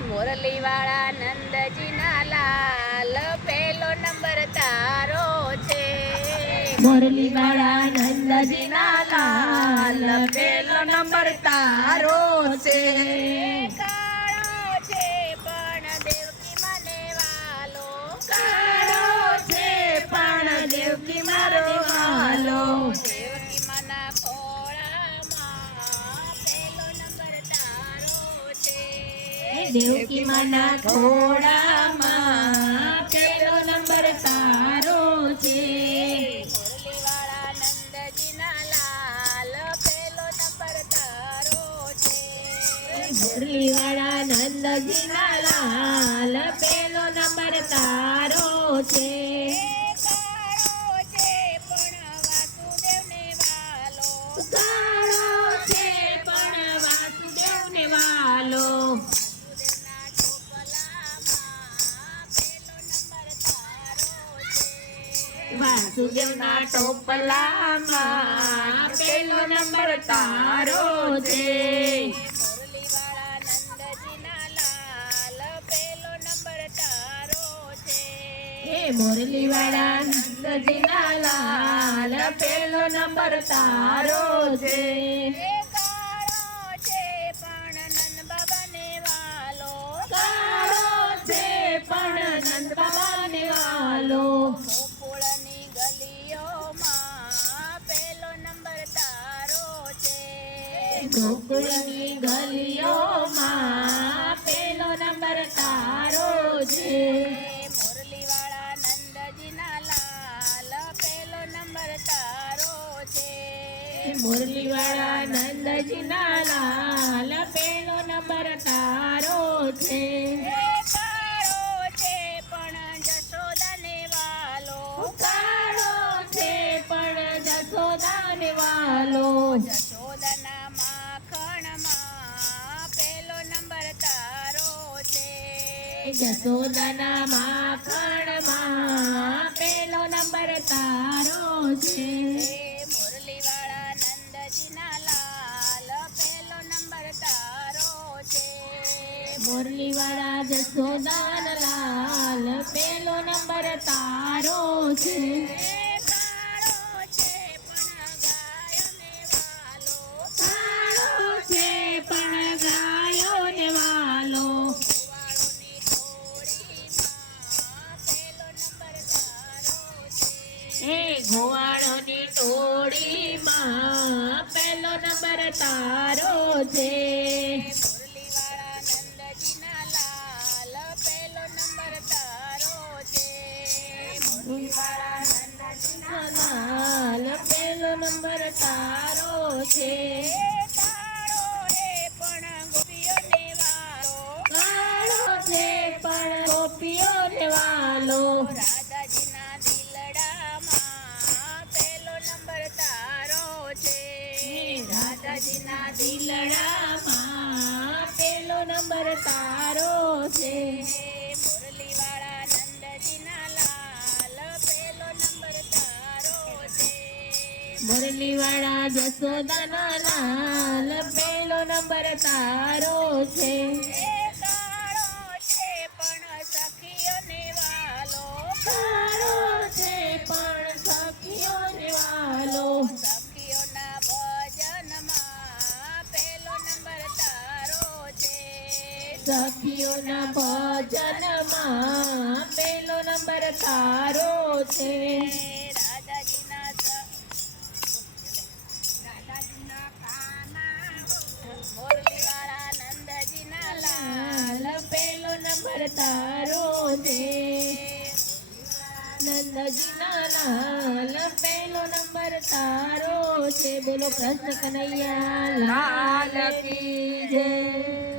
મોરલી વાળા નંદજીના લાલ પેલો નંબર તારો છે. મોરલી વાળા નંદજીના લાલ પેલો નંબર તારો છે. દેવકી માના ખોડામાં પેલો નંબર તારો છે. મુરલીવાળા નંદજીના લાલ પેલો નંબર તારો છે. વાસુદેવના ટોપલામાં પેલો નંબર તારો છે. મુરલીવાળા નંદજીના લાલ પેલો નંબર તારો છે. પણ નંદ બાબાને ગોકુળની ગલીઓમાં પેલો નંબર તારો છે. મુરલીવાળા નંદજીના લાલ પેલો નંબર તારો છે. મુરલીવાળા નંદજીના લાલ પેલો નંબર તારો છે. કાળો છે પણ જશોદાને વાલો. કાળો છે પણ જશોદાને વાલો. જશોદાના માખણમાં પેલો નંબર તારો છે. મુરલીવાળા નંદજીના લાલ પેલો નંબર તારો છે મુરલીવાળા જશોદાના લાલ, પેલો નંબર તારો છે. એ ઘોવાળોની ટોળીમાં પહેલો નંબર તારો છે. પહેલો નંબર તારો છે. દિલડામાં પેલો નંબર તારો છે. મુરલીવાળા નંદજીના લાલ પેલો નંબર તારો છે મુરલીવાળા જસોદાના લાલ પેલો નંબર તારો છે. સખીઓના ભજનમાં પેલો નંબર તારો છે. લાલ નંબર તારો છે. નંદજીના લાલ પહેલો નંબર તારો છે. બોલો કૃષ્ણ કનૈયા, લાલ કી જય.